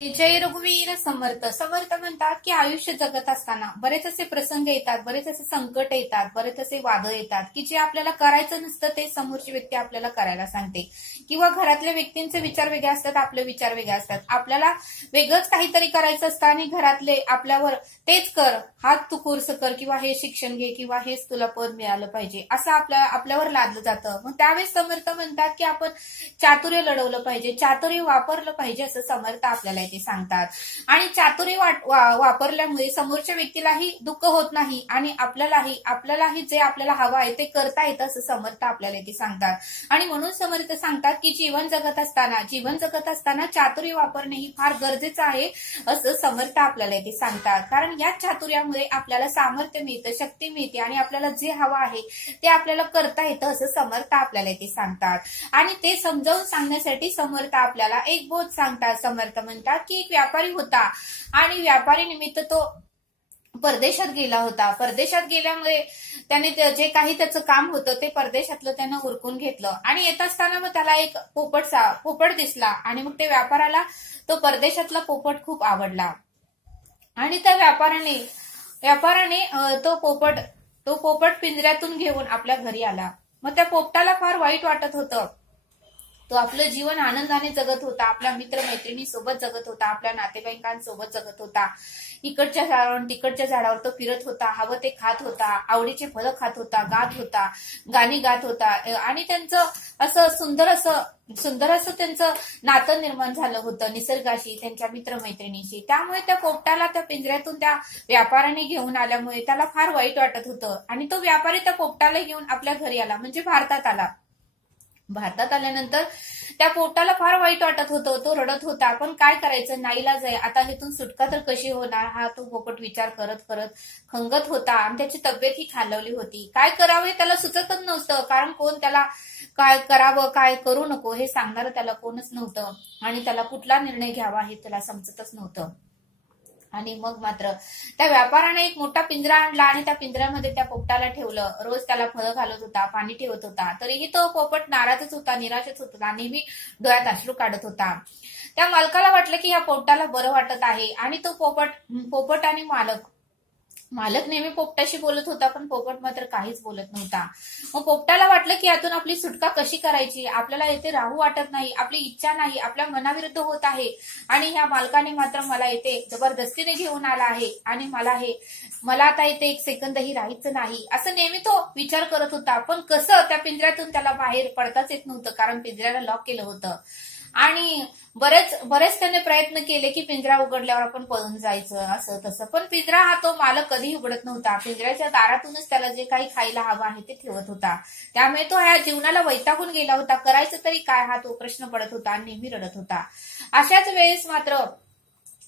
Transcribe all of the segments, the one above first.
जय रघुवीर समर्थ. समर्थ म्हणतात की आयुष्य जगत असताना बरेच असे प्रसंग येतात, बरेच असे संकट येतात, बरेच असे वादळ येतात की जे आपल्याला करायचं नसतं ते समोरची व्यक्ती आपल्याला करायला सांगते, किंवा घरातल्या व्यक्तींचे विचार वेगळे असतात, आपले विचार वेगळे असतात. आपल्याला वेगळंच काहीतरी करायचं असतं आणि घरातले आपल्यावर तेच कर, हात तू कोर्स कर, किंवा हे शिक्षण घे, किंवा हेच तुला पद मिळालं पाहिजे असं आपल्यावर लादलं जातं. मग त्यावेळेस समर्थ म्हणतात की आपण चातुर्य लढवलं पाहिजे, चातुर्य वापरलं पाहिजे असं समर्थ आपल्याला ते सांगतात. आणि चातुर्य वापरल्यामुळे समोरच्या व्यक्तीलाही दुःख होत नाही आणि आपल्यालाही जे आपल्याला हवं आहे ते करता येतं असं समर्थ आपल्याला ते सांगतात. आणि म्हणून समर्थ सांगतात की जीवन जगत असताना चातुर्य वापरणे ही फार गरजेचं आहे असं समर्थ आपल्याला ते सांगतात. कारण या चातुर्यामुळे आपल्याला सामर्थ्य मिळतं, शक्ती मिळते आणि आपल्याला जे हवं आहे ते आपल्याला करता येतं असं समर्थ आपल्याला ते सांगतात. आणि ते समजावून सांगण्यासाठी समर्थ आपल्याला एक बोध सांगतात. समर्थ म्हणतात की एक व्यापारी होता आणि व्यापारी निमित्त तो परदेशात गेला होता. परदेशात गेल्यामुळे त्याने जे काही त्याचं काम होतं ते परदेशातलं त्यानं उरकून घेतलं आणि येत असताना मग त्याला एक पोपट दिसला आणि मग ते व्यापाराला तो परदेशातला पोपट खूप आवडला आणि त्या व्यापाराने तो पोपट पिंजऱ्यातून घेऊन आपल्या घरी आला. मग त्या पोपटाला फार वाईट वाटत होतं. तो आपलं जीवन आनंदाने जगत होता, आपल्या मित्रमैत्रिणी सोबत जगत होता, आपल्या नातेवाईकांसोबत जगत होता. इकडच्या झाडावर तिकडच्या झाडावर तो फिरत होता, हवं ते खात होता, आवडीचे फळं खात होता, गाणी गात होता आणि त्यांचं असं सुंदर असं त्यांचं नातं निर्माण झालं होतं निसर्गाशी, त्यांच्या मित्रमैत्रिणीशी. त्यामुळे त्या पोपटाला त्या पिंजऱ्यातून त्या व्यापाराने घेऊन आल्यामुळे त्याला फार वाईट वाटत होतं आणि तो व्यापारी त्या पोपटाला घेऊन आपल्या घरी आला, म्हणजे भारतात आला. भारतात आल्यानंतर त्या पोपटाला फार वाईट वाटत होतं, तो रडत होता. पण काय करायचं, नाईलाज आहे, आता हेतून सुटका तर कशी होणार, हा तो पोपट विचार करत करत खंगत होता आणि त्याची तब्येत ही खालावली होती. काय करावे त्याला सुचतच नव्हतं, कारण कोण त्याला काय करावं काय करू नको हे सांगणारं त्याला कोणच नव्हतं आणि त्याला कुठला निर्णय घ्यावा हे त्याला समजतच नव्हतं. आणि मग मात्र त्या व्यापाराने एक मोठा पिंजरा आणला आणि त्या पिंजऱ्यामध्ये त्या पोपटाला ठेवलं. रोज त्याला फळं घालत होता, पाणी ठेवत होता. तरीही तो पोपट नाराजच होता, निराशच होता, नेहमी डोळ्यात अश्रू काढत होता. त्या मालकाला वाटलं की या पोपटाला बरं वाटत आहे आणि तो पोपट आणि मालक नेहमी पोपटाशी बोलत होता, पण पोपट मात्र काहीच बोलत नव्हता. मग पोपटाला वाटलं की यातून आपली सुटका कशी करायची, आपल्याला येथे राहू वाटत नाही, आपली इच्छा नाही, आपल्या मनाविरुद्ध होत आहे आणि ह्या मालकाने मात्र मला येथे जबरदस्तीने घेऊन आला आहे आणि मला आता इथे एक सेकंदही राहायचं नाही असं नेहमी तो विचार करत होता. पण कसं त्या पिंजऱ्यातून त्याला बाहेर पडताच येत नव्हतं, कारण पिंजऱ्याला लॉक केलं होतं आणि बरेच त्याने प्रयत्न केले की पिंजरा उघडल्यावर आपण पळून जायचं असं तसं, पण पिंजरा हा तो मालक कधीही उघडत नव्हता. पिंजऱ्याच्या दारातूनच त्याला जे काही खायला हवं आहे ते ठेवत होता. त्यामुळे तो ह्या जीवनाला वैतागून गेला होता. करायचं तरी काय हा तो प्रश्न पडत होता आणि नेहमी रडत होता. अशाच वेळेस मात्र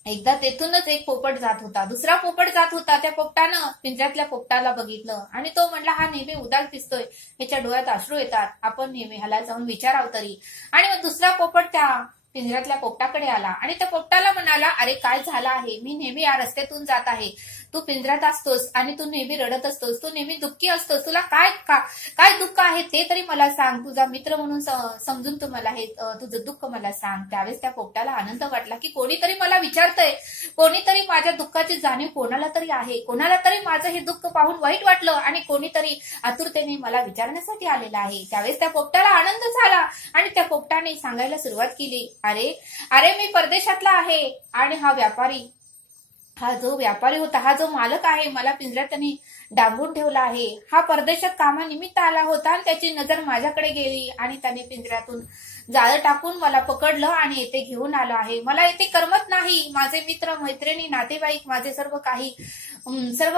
एकदा तेथूनच एक पोपट जात होता, दुसरा पोपट जात होता. त्या पोपटानं पिंजऱ्यातल्या पोपटाला बघितलं आणि तो म्हणला, हा नेहमी उदास दिसतोय, ह्याच्या डोळ्यात अश्रू येतात, आपण नेहमी ह्याला जाऊन विचारावं तरी. आणि मग दुसरा पोपट त्या पिंजऱ्यातल्या पोपटाकडे आला आणि त्या पोपटाला म्हणाला, अरे काय झालं आहे, मी नेहमी या रस्त्यातून जात आहे, तू पिंजऱ्यात असतोस आणि तू नेहमी रडत असतोस, तू नेहमी दुःखी असतोस, तुला काय दुःख आहे ते तरी मला सांग, तुझा मित्र म्हणून समजून तू मला हे तुझं दुःख मला सांग. त्यावेळेस त्या पोपटाला आनंद वाटला की कोणीतरी मला विचारतंय, कोणीतरी माझ्या दुःखाची जाणीव कोणाला तरी आहे, कोणाला तरी माझं हे दुःख पाहून वाईट वाटलं आणि कोणीतरी आतुरतेने मला विचारण्यासाठी आलेला आहे. त्यावेळेस त्या पोपटाला आनंद झाला आणि त्या पोपटाने सांगायला सुरुवात केली, अरे मी परदेशातला आहे आणि हा जो व्यापारी होता, हा जो मालक आहे, मला पिंजऱ्यात त्यांनी डांबून ठेवला आहे, हा परदेशात कामानिमित्त आला होता आणि त्याची नजर माझ्याकडे गेली आणि त्याने पिंजऱ्यातून जाळं टाकून मला पकडलं आणि येथे घेऊन आलो आहे. मला येथे करमत नाही, माझे मित्र मैत्रिणी नातेवाईक माझे सर्व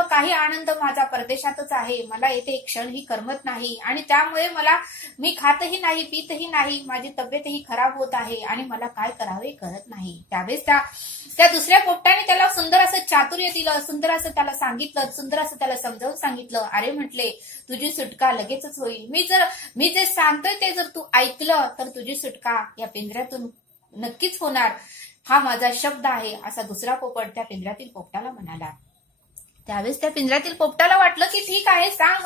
काही आनंद माझा परदेशातच आहे, मला येथे एक क्षणही करमत नाही आणि त्यामुळे मी खातही नाही, पितही नाही, माझी तब्येतही खराब होत आहे आणि मला काय करावे कळत नाही. त्यावेळेस त्या दुसऱ्या पोपटाने त्याला सुंदर असं चातुर्य दिलं, सुंदर असं त्याला सांगितलं, सुंदर असं त्याला समजावून सांगितलं. अरे म्हटले, तुझी सुटका लगेचच होईल, मी जे सांगतोय ते जर तू ऐकलं तर तुझी सुटका या पिंजऱ्यातून नक्कीच होणार, हा माझा शब्द आहे असा दुसरा पोपट त्या पिंजऱ्यातील पोपटाला म्हणाला. त्यावेळेस त्या पिंजऱ्यातील पोपटाला वाटलं की ठीक आहे, सांग,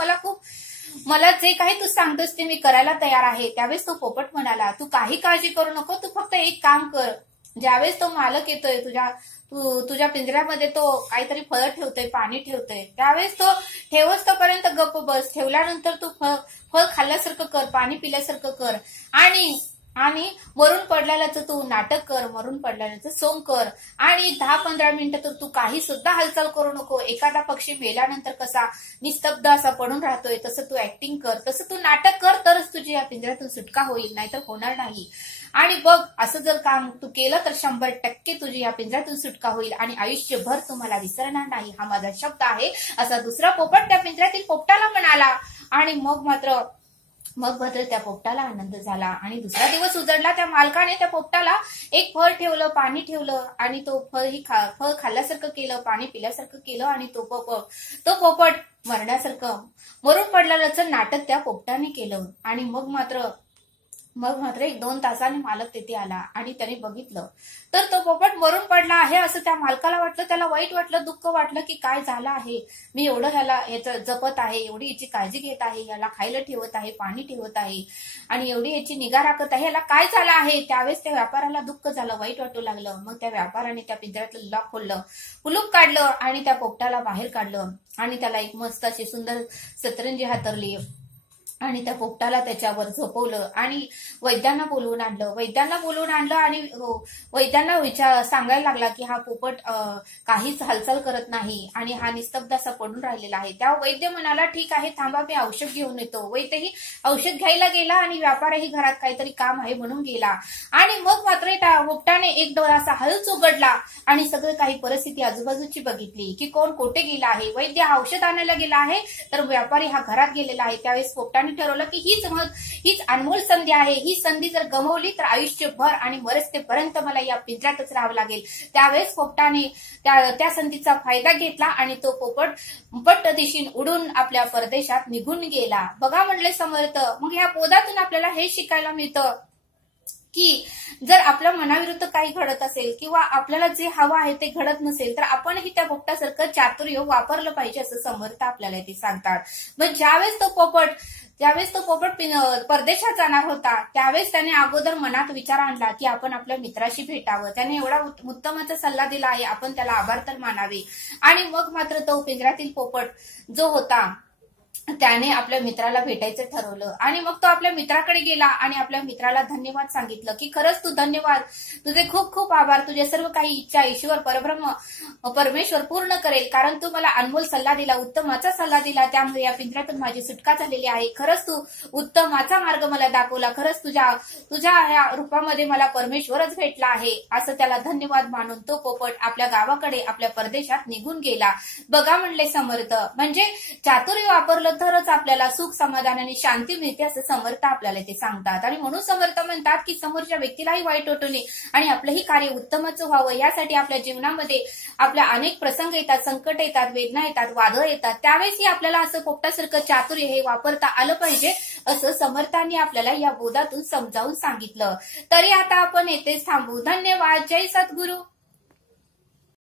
मला जे काही तू सांगतोस ते मी करायला तयार आहे. त्यावेळेस तो पोपट म्हणाला, तू काही काळजी करू नको, तू फक्त एक काम कर, ज्यावेळेस तो मालक येतोय तुझ्या पिंजऱ्यामध्ये, तो काहीतरी फळ ठेवतोय, पाणी ठेवतोय, त्यावेळेस तो ठेवस तोपर्यंत गप्प बस. ठेवल्यानंतर तू फळ खाल्ल्यासारखं कर, पाणी पिल्यासारखं कर आणि मरून पडलेल्याचं तू नाटक कर, मरून पडलेल्याचं सोंग कर. आणि 10-15 मिनिटं तर तू काही सुद्धा हालचाल करू नको. एखादा पक्षी मेल्यानंतर कसा निस्तब्ध असा पडून राहतोय तसं तू ऍक्टिंग कर, तसं तू नाटक कर, तरच तुझी या पिंजऱ्यातून सुटका होईल, नाहीतर होणार नाही. आणि बघ, असं जर काम तू केलं तर 100% तुझी या पिंजऱ्यातून सुटका होईल आणि आयुष्यभर तुम्हाला विसरणार नाही, हा माझा शब्द आहे, असा दुसरा पोपट त्या पिंजऱ्यातील पोपटाला म्हणाला. आणि मग मात्र त्या पोपटाला आनंद झाला आणि दुसरा दिवस उजडला. त्या मालकाने त्या पोपटाला एक फळ ठेवलं, पाणी ठेवलं आणि तो फळ खाल्ल्यासारखं केलं, पाणी पिल्यासारखं केलं आणि तो पोपट मरून पडल्याचं नाटक त्या पोपटाने केलं. आणि मग मात्र 1-2 तासाने मालक तेथे आला आणि त्याने बघितलं तर तो पोपट मरून पडला आहे. असं त्या मालकाला वाटलं, त्याला वाईट वाटलं, दुःख वाटलं की काय झालं आहे, मी एवढं याचं जपत आहे, एवढी याची काळजी घेत आहे, याला खायला ठेवत आहे, पाणी ठेवत आहे आणि एवढी याची निगा राखत आहे, याला काय झालं आहे. त्यावेळेस त्या व्यापाराला दुःख झालं, वाईट वाटू लागलं. मग त्या व्यापाराने त्या पिंजऱ्यातलं लॉक खोललं, कुलूप काढलं आणि त्या पोपटाला बाहेर काढलं आणि त्याला एक मस्त अशी सुंदर सतरंजी हातरली आणि त्या पोपटाला त्याच्यावर झोपवलं आणि वैद्यांना बोलवून आणलं आणि वैद्यांना सांगायला लागला की हा पोपट काहीच हालचाल करत नाही आणि हा निस्तब्ध असा पडून राहिलेला आहे. त्या वैद्य म्हणाला, ठीक आहे, थांबा, मी औषध घेऊन येतो. वैद्यही औषध घ्यायला गेला आणि व्यापारही घरात काहीतरी काम आहे म्हणून गेला. आणि मग मात्र त्या पोपटाने एक डोळा असा हळूच उघडला आणि सगळं काही परिस्थिती आजूबाजूची बघितली की कोण कोठे गेला आहे. वैद्य हा औषध आणायला गेला आहे तर व्यापारी हा घरात गेलेला आहे. त्यावेळेस पोपटाने ठरवलं की हीच अनमोल संधी आहे, ही संधी जर गमावली तर आयुष्यभर आणि मरतेपर्यंत मला या पिंजऱ्यातच राहावं लागेल. त्यावेळेस पोपटाने त्या संधीचा फायदा घेतला आणि तो पोपट दिशेने उडून आपल्या परदेशात निघून गेला. बघा म्हटले समर्थ, मग या बोधातून आपल्याला हे शिकायला मिळतं की जर आपल्या मनाविरुद्ध काही घडत असेल किंवा आपल्याला जे हवं आहे ते घडत नसेल तर आपणही त्या पोपटासारखं चातुर्य वापरलं पाहिजे, असं समर्थ आपल्याला ते सांगतात. मग ज्यावेळेस तो पोपट परदेशात जाणार होता त्यावेळेस त्याने अगोदर मनात विचार आणला की आपण आपल्या मित्राशी भेटावं. त्याने एवढा उत्तमाचा सल्ला दिला आहे, आपण त्याला आभार तर मानावे. आणि मग मात्र तो पिंजऱ्यातील पोपट जो होता त्याने आपल्या मित्राला भेटायचं ठरवलं आणि मग तो आपल्या मित्राकडे गेला आणि आपल्या मित्राला धन्यवाद सांगितलं की खरंच तू धन्यवाद, तुझे खूप खूप आभार, तुझ्या सर्व काही इच्छा ईश्वर परमेश्वर पूर्ण करेल, कारण तू मला अनमोल सल्ला दिला, उत्तमाचा सल्ला दिला, त्यामुळे या पिंजऱ्यातून माझी सुटका झालेली आहे. खरंच तू उत्तमाचा मार्ग मला दाखवला, खरंच तुझ्या या रूपामध्ये मला परमेश्वरच भेटला आहे, असं त्याला धन्यवाद मानून तो पोपट आपल्या गावाकडे आपल्या परदेशात निघून गेला. बघा म्हणले समर्थ, म्हणजे चातुर्य वापरलं तरच आपल्याला सुख समाधान आणि शांती मिळते, असं समर्थ आपल्याला ते सांगतात. आणि म्हणून समर्थ म्हणतात की समोरच्या व्यक्तीलाही वाईट वाटू नये आणि आपलंही कार्य उत्तमच व्हावं, यासाठी आपल्या जीवनामध्ये आपल्या अनेक प्रसंग येतात, संकट येतात, वेदना येतात, वादळ येतात, त्यावेळेसही आपल्याला असं पोपटासारखं चातुर्य हे वापरता आलं पाहिजे, असं समर्थांनी आपल्याला या बोधातून समजावून सांगितलं. तरी आता आपण येथेच थांबू. धन्यवाद. जय सद्गुरू.